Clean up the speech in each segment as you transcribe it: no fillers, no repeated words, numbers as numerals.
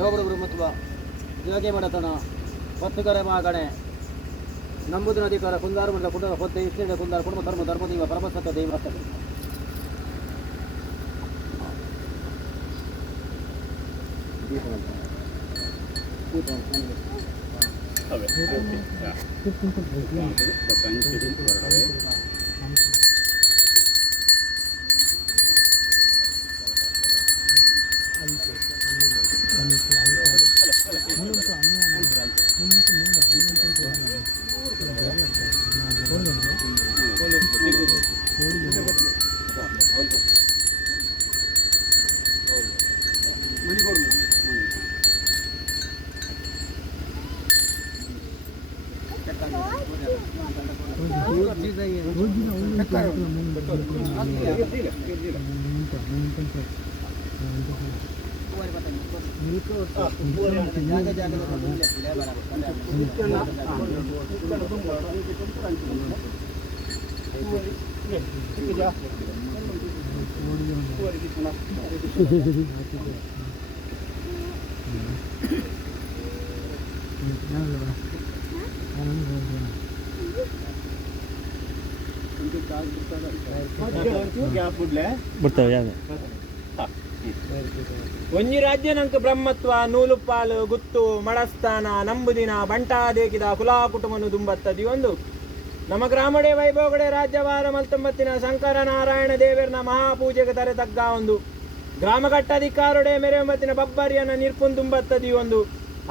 ಯೋಗರು ಬ್ರಹ್ಮತ್ವ ಯೋಗಿ ಮಡತನ ಪತ್ತುಕರೆ ಮಹಾಗಣೆ ನಂಬುದಿನ ಅಧಿಕಾರ ಕುಂದಾರು ಮಠದ ಕುಟುಂಬ ಹೊತ್ತೆ ಇಷ್ಟೇ ಕುಂದಾರ ಕುಟುಂಬ ಧರ್ಮ ಧರ್ಮದೈವ ಪರಮಸತ್ವ ದೈವ ಒಂಜಿ ರಾಜ್ಯನಂಕ ಬ್ರಹ್ಮತ್ವ ನೂಲುಪಾಲು ಗುತ್ತು ಮಳಸ್ಥಾನ ನಂಬುದಿನ ಬಂಟಾದೇಕಿದ ಕುಲಾ ಕುಟುಂಬನು ದುಂಬತ್ತದಿ ಒಂದು ನಮ್ಮ ಗ್ರಾಮಡೆ ವೈಭವಗಡೆ ರಾಜ್ಯವಾರ ಮಲ್ತೊಂಬತ್ತಿನ ಶಂಕರ ನಾರಾಯಣ ದೇವರನ ಮಹಾಪೂಜೆಗೆ ತಾರೆ ತಗ್ಗ ಒಂದು ಗ್ರಾಮಘಟ್ಟಾಧಿಕಾರೊಡೆ ಮೆರೆಯೊಂಬತ್ತಿನ ಬಬ್ಬರಿಯನ್ನ ನಿರ್ಪುನ್ ದುಂಬತ್ತದಿ ಒಂದು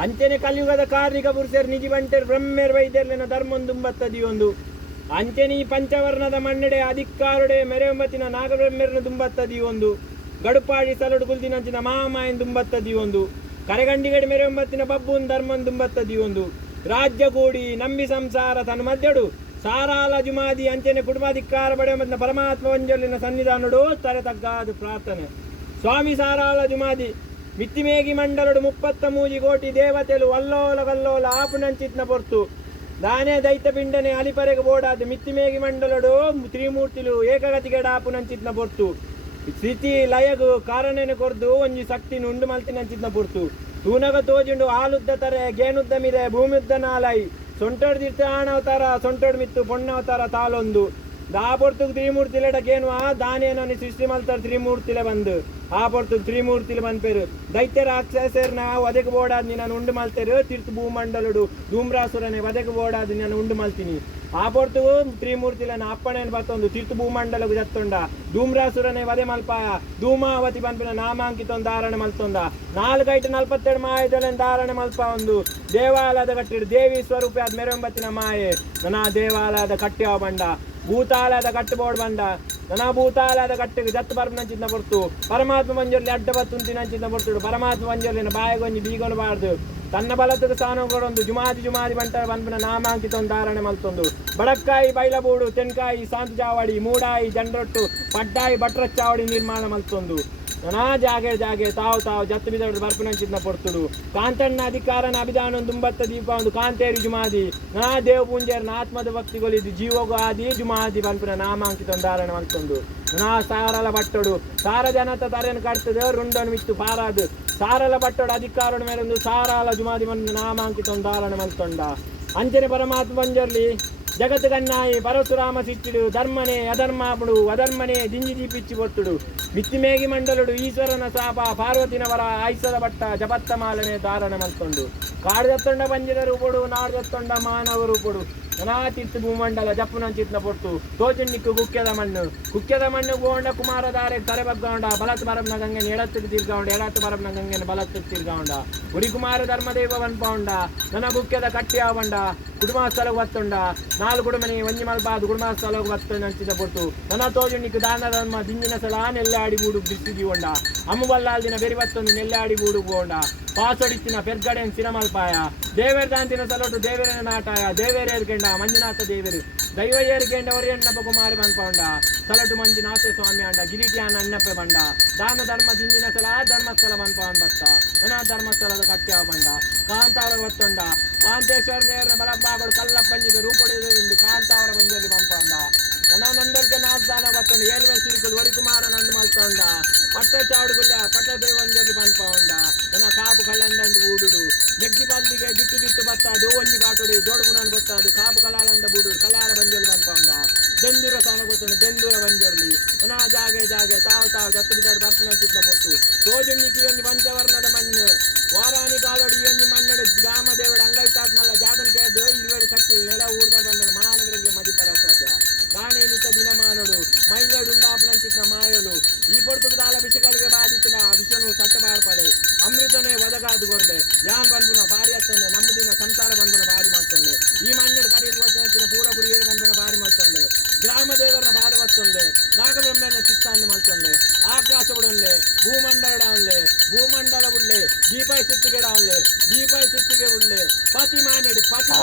ಅಂಚೆನೆ ಕಲಿಯುಗದ ಕಾರ್ಮಿಕ ಪುರುಷರು ನಿಜಿ ಬಂಟೆರ್ ಬ್ರಹ್ಮೇರ್ ವೈದ್ಯರ್ಲಿನ ಧರ್ಮನ್ ದುಂಬತ್ತದಿ ಒಂದು ಅಂಚೆನಿ ಪಂಚವರ್ಣದ ಮಣ್ಣೆಡೆ ಅಧಿಕಾರೊಡೆ ಮೆರೆಯೊಂಬತ್ತಿನ ನಾಗಬ್ರಹ್ಮೇರ್ನ ದುಂಬತ್ತದಿ ಒಂದು ಗಡುಪಾಡಿ ಸಲಡು ಗುಲ್ದಿನಂಚಿನ ಮಹಾಮಾಯನ್ ದುಂಬತ್ತದಿ ಒಂದು ಕರೆಗಂಡಿಗಡಿ ಮೆರೆಯೊಂಬತ್ತಿನ ಬಬ್ಬುನ್ ಧರ್ಮನ್ ದುಂಬತ್ತದಿ ಒಂದು ರಾಜ್ಯಗೂಡಿ ನಂಬಿ ಸಂಸಾರ ತನ್ನ ಮಧ್ಯಡು ಸಾರಾಲ ಜುಮಾದಿ ಅಂಚೆನೆ ಕುಟುಂಬಾಧಿಕಾರ ಬಡೆಯೊಂಬತ್ತಿನ ಪರಮಾತ್ಮ ವಂಜಲಿನ ಸನ್ನಿಧಾನಡು ತರೆ ತಗ್ಗಾದು ಪ್ರಾರ್ಥನೆ ಸ್ವಾಮಿ ಸಾರಾಲ ಜುಮಾದಿ ಮಿತ್ತಿಮೇಗಿ ಮಂಡಲಡು 33 ಕೋಟಿ ದೇವತೆಲು ಅಲ್ಲೋಲ ಕಲ್ಲೋಲ ಆಪುನಂಚಿತ್ನ ಪೊರ್ತು ದಾನೆ ದೈತ ಪಿಂಡನೆ ಅಲಿಪರೆಗೆ ಬೋಡಾದು ಮಿತ್ತಿಮೇಗಿ ಮಂಡಲಡು ತ್ರಿಮೂರ್ತಿಲು ಏಕಗತಿಗೆಡ ಆಪುನಂಚಿತ್ನ ಪೊರ್ತು ಸ್ಥಿತಿ ಲಯಗು ಕಾರಣನೆ ಕೊರ್ದು ಒಂಜಿ ಶಕ್ತಿನ ಉಂಡು ಮಲ್ತಿನಂಚಿತ್ನ ಪೊರ್ತು ತೂನಗ ತೋಜುಂಡು ಹಾಲುದ್ದ ತರೆ ಗೇನುದ್ದ ಮಿರೆ ಭೂಮಿದ್ದ ನಾಲೈ ಸೊಂಟೋಡು ತೀರ್ಥ ಆಣವತಾರ ಸೊಂಟೋಡು ಮಿತ್ತು ಪೊಣ್ಣವತಾರ ತಾಲೊಂದು ದಾ ಪೊರ್ತುಗ್ ತ್ರಿಮೂರ್ತಿಲೆಡ ಗೇನು ಆ ದಾನೇನನ್ನು ಸೃಷ್ಟಿ ಮಲ್ತಾರ ತ್ರಿಮೂರ್ತಿಲೆ ಬಂದು ಆ ಪೊರ್ತುಗ್ ತ್ರಿಮೂರ್ತಿಲೆ ಬಂದ್ಪೇರು ದೈತ್ಯ ರಾಕ್ಷಸರ್ನ ಒದೆಗೆ ಬೋಡಾದ್ ನಾನು ಉಂಡು ಮಲ್ತೇರು ತೀರ್ಥ ಭೂಮಂಡಲುಡು ಧೂಮ್ರಾಸುರನೆ ಒದೆಗೆ ಬೋಡಾದ್ ನಾನು ಉಂಡು ಮಲ್ತೀನಿ ಆ ಪೊರ್ತುಗು ತ್ರಿಮೂರ್ತಿಲೆನ ಅಪ್ಪಣೆಯನ್ನು ಬತ್ತೊಂದು ತೀರ್ಥ ಭೂಮಂಡಲಗು ಜತ್ತೊಂಡ ಧೂಮ್ರಾಸುರನೆ ವದೆ ಮಲ್ಪಾಯ ಧೂಮಾವತಿ ಪಂಪಿನ ನಾಮಾಂಕಿತೊಂದು ಧಾರಣೆ ಮಲ್ತೊಂದ 442 ಮಾಯದೊಲೆನ್ ಧಾರಣೆ ಮಲ್ಪ ಒಂದು ದೇವಾಲಯದ ಕಟ್ಟಿಡು ದೇವಿ ಸ್ವರೂಪ ಆದ ಮೆರೆಯೊಂಬತ್ತಿನ ಮಾಯೆ ನಾ ದೇವಾಲಯದ ಕಟ್ಟ್ಯಾವ ಬಂಡ ಭೂತಾಲಯದ ಕಟ್ಟು ಬೋರ್ಡ್ ಬಂಡ ನನ ಭೂತಾಲಯದ ಕಟ್ಟಿಗೆ ಜತ್ತು ಬರ್ಪನಂಚಿಂದ ಬರ್ತು ಪರಮಾತ್ಮ ಮಂಜೂರ್ಲಿ ಅಡ್ಡ ಬತ್ತುಂತಿನಂಚಿಂದ ಬರ್ತು ಪರಮಾತ್ಮ ಮಂಜೂರ್ಲಿನ ಬಾಯಿಗೊಂಜಿ ಬೀಗೊನಬಾರ್ದು ತನ್ನ ಬಲತದ ಸ್ಥಾನ ಕೊಡೊಂದು ಜುಮಾದಿ ಬಂಟ ಬಂಪಿನ ನಾಮಾಂಕಿತ ಒಂದು ಧಾರಣೆ ಮಲ್ತೊಂದು ಬಡಕ್ಕಾಯಿ ಬೈಲಬೂಡು ತೆನ್ಕಾಯಿ ಸಾಂತು ಚಾವಡಿ ಮೂಡಾಯಿ ಜಂಡ್ರೊಟ್ಟು ಪಡ್ಡಾಯಿ ಭಟ್ರ ಚಾವಡಿ ನಿರ್ಮಾಣ ಮಲ್ತೊಂದು ನಾ ಜಾಗೆ ತಾವು ಜತ್ತು ಬಿದಡು ಬರ್ಪನಂಚಿಂದ ಪೊರ್ತುಡು ಕಾಂತಣ್ಣ ಅಧಿಕಾರನ ಅಭಿಧಾನ ದುಂಬತ್ತ ದೀಪ ಒಂದು ಕಾಂತೇರಿ ಜುಮಾದಿ ನಾ ದೇವ ಪೂಂಜೇರ್ನ ಆತ್ಮದ ಭಕ್ತಿಗೊಲಿದು ಜೀವಗು ಆದಿ ಜುಮಾದಿ ಬಂಪಿನ ನಾಮಾಂಕಿತ ಒಂದು ಧಾರಣೆ ಮಲ್ತೊಂದು ನಾ ಸಾರಲ ಬಟ್ಟಡು ಸಾರ ಜನತ ತರೆಯನ್ನು ಕಟ್ತದೆ ರುಂಡನು ಮಿತ್ತು ಪಾರಾದು ಸಾರಲ ಬಟ್ಟಡು ಅಧಿಕಾರನ ಮೇಲೊಂದು ಸಾರಾಲ ಜುಮಾದಿ ಬಂದು ನಾಮಾಂಕಿತ ಒಂದು ಧಾರಣೆ ಮಲ್ತೊಂಡ ಅಂಚನೆ ಪರಮಾತ್ಮ ಬಂಜರ್ಲಿ ಜಗತ್ತು ಗನ್ನಾಯಿ ಪರಶುರಾಮ ಸಿಟ್ಟಿಡು ಧರ್ಮನೆ ಅಧರ್ಮಾಪುಡು ಅಧರ್ಮನೆ ದಿಂಜಿ ದೀಪಿಚ್ಚಿ ಬೊಟ್ಟುಡು ಮಿತ್ತಿಮೇಗಿ ಮಂಡಲುಡು ಈಶ್ವರನ ಶಾಪ ಪಾರ್ವತಿನವರ ಆಯ್ಸದ ಬಟ್ಟ ಜಪತ್ತ ಮಾಲನೆ ಧಾರಣ ಮಲ್ತೊಂಡು ಕಾಡ್ದತ್ತೊಂಡ ಬಂಜಿದ ರೂಪಡು ನಾಡ್ದತ್ತೊಂಡ ಮಾನವ ರೂಪಡು ನನಾತಿತ್ತು ಭೂಮಂಡಲ ಜಪ್ಪುನಂಚಿತ್ನ ಪೊಟ್ಟು ತೋಚುಣ್ಣಿಕ್ಕು ಕುಕ್ಯದ ಮಣ್ಣು ಗೋಂಡ ಕುಮಾರಧಾರೆ ತರೆ ಬಗ್ಗಾಂಡ ಬಲತ್ ಬರಬ್ನ ಗಂಗೆನ ಎಡತ್ತು ತಿರ್ಗಾಂಡ ಎಡತ್ತು ಬರಬ್ನ ಗಂಗೆನ ಬಲತ್ತು ತಿರ್ಗಾಂಡ ಉರಿ ಕುಮಾರ ಧರ್ಮದೇವ ವನ್ಪೌಂಡ ನನ್ನ ಬುಕ್ಯದ ಕಟ್ಟಿಯಾವಂಡ ಕುಟುಂಬಸ್ಥಳಕ್ಕೆ ಬತ್ತೊಂಡ 4 ಕುಟುಂಬನಿ ಒಂಜಿ ಮಲ್ಪಾದು ಕುಟುಂಬಸ್ಥಳಕ್ಕೆ ಬತ್ತೊಂಡ ಅಂಚಿದ ಪೊಟ್ಟು ನನ್ನ ತೋಜುಣ್ಣಿಕ್ಕು ದಾನ ಧರ್ಮ ದಿಂಜಿನ ಸಲ ನೆಲ್ಲಾಡಿ ಬೂಡು ಬಿಸಿದಿಗೊಂಡ ಅಮ್ಮು ಬಲ್ಲಾಲ್ ದಿನ ಬೆರಿ ಬತ್ತೊಂದು ನೆಲ್ಲಾಡಿ ಬೂಡು ಗೋಂಡ ಪಾಸೊಡಿತ್ತಿನ ಪೆರ್ಗಡೆನ್ ಸಿನಮಲ್ಪಾಯ ದೇವೇರ್ ದಾಂತಿನ ಸಲೊಟ್ಟು ದೇವೇರನ ನಾಟಾಯ ದೇವೇರ ಏರ್ಕೆಂಡ ಮಂಜುನಾಥ ದೇವರು ದೈವ ಏರ್ಕೆಂಡ ಒರಿಯಣ್ಣಪ್ಪ ಕುಮಾರಿ ಮನ್ಪಂಡ ಸಲಟು ಮಂಜುನಾಥ ಸ್ವಾಮಿ ಅಂಡ ಗಿರಿಟಿಯಾನ ಅಣ್ಣಪ್ಪೆ ಬಂಡ ದಾನ ಧರ್ಮ ದಿಂಜಿನ ಸಲ ಧರ್ಮಸ್ಥಳ ಮನ್ಪವನ್ ಬತ್ತ ನನ್ನ ಧರ್ಮಸ್ಥಳದ ಕಟ್ಟ್ಯಾವ ಬಂಡ ಕಾಂತಾವರ ಬತ್ತೊಂಡ ಕಾಂತೇಶ್ವರ ದೇವರ ಬಲಭಾಗಗಳು ಕಲ್ಲಪ್ಪಂಜಿದ ರೂಪೊಡೆದು ಕಾಂತಾವರ ಬಂಜಲ್ಲಿ ಮನ್ಪಂಡ ನನ್ನ ನಂದರ್ಗೆ ನಾಲ್ಕು ಬತ್ತೊಂಡು 7 ವರ್ಷ ವರಿಕುಮಾರ ನಂದು ಮಲ್ತೊಂಡ ಪಟ್ಟ ಚಾಡುಗುಲ್ಯ ಪಟ್ಟ ದೇವಂಜಲ್ಲಿ ಪನ್ಪ ಉಂಡ ನನ್ನ ಕಾಪು ಕಲ್ಲಂದಂದು ಊಡುಡು ನೆಗ್ಗಿ ಬಲ್ದಿಗೆ ದಿಟ್ಟು ಬತ್ತದು ಒಂಜಿ ಕಾಟುಡಿ ಜೋಡುಗುಣನ್ ಗೊತ್ತದು ಕಾಪು ಕಲಾಲಂದ ಬೂಡುಡು ಕಲಾರ ಬಂಜೋಲಿ ಪನ್ಪ ಉಂಡ ದೆಂದೂರ ಸ್ಥಾನ ಗೊತ್ತುಂಡು ದೆಂದೂರ ಬಂಜೋರ್ಲಿ ನನ್ನ ಜಾಗೆ ತಾವು ಜತ್ತು ಬಿದ್ದಾಡು ಬರ್ಪನಂತಿದ್ದ ಬೊಟ್ಟು ಸೋಜುನ್ನಿಕಿ ಒಂಜಿ ಪಂಚವರ್ಣದ ಮಣ್ಣು ವಾರಾಣಿ ಕಾಲೋಡು ಈ ಒಂಜಿ ಮಣ್ಣೆಡು ಗ್ರಾಮ ದೇವಡು ಅಂಗೈತಾತ್ ಮಲ್ಲ ಜಾತನ್ ಕೇದು ಇರುವಡಿ ಶಕ್ತಿ ನೆಲ ಊರ್ದ ಬಂದನು ಮಾನವರಿಗೆ ಮದಿಪರ ಸಾಧ್ಯ ನಾನೇನಿತ ದಿನ ಮಾನೋಡು ಮೈಲೇಡು ಉಂಡಾಪನಂಚಿತ್ನ ಮಾಯೋಲು ಈ ಪೊರ್ತುದಾಲ ವಿಷಗಳಿಗೆ ಬಾಧಿಸಿನ ವಿಷನು ಸಟ್ಟ ಬಾರ್ಪಡೆ ಅಮೃತನೇ ಒದಗಾದು ಗೊರ್ಲೆ ಯಾನ್ ಬಂದ್ಬುನ ಭಾರಿ ಹತ್ತಂದೆ ನಮ್ಮ ದಿನ ಸಂಸಾರ ಬಂದ್ಬುನ ಭಾರಿ ಮಾಡ್ಕೊಂಡೆ ಈ ಮಣ್ಣೆಡು ಕರೆಯುವ ವಚನ ಪೂರ ಗುರಿಯರು ಬಂದ್ಬುನ ಭಾರಿ ಮಾಡ್ಕೊಂಡೆ ಗ್ರಾಮ ದೇವರನ್ನ ಬಾಧ ಬತ್ತೊಂಡೆ ನಾಗಬ್ರಹ್ಮನ ಚಿತ್ತಾಂದ ಮಾಡ್ಕೊಂಡೆ ಆಕಾಶ ಬಿಡೊಂಡೆ ಭೂಮಂಡಲ ಉಳ್ಳೆ ದೀಪಾಯಿ ಸುತ್ತಿಗೆ ಉಳ್ಳೆ ಪತಿ ಮಾನೆಡು ಪತಿ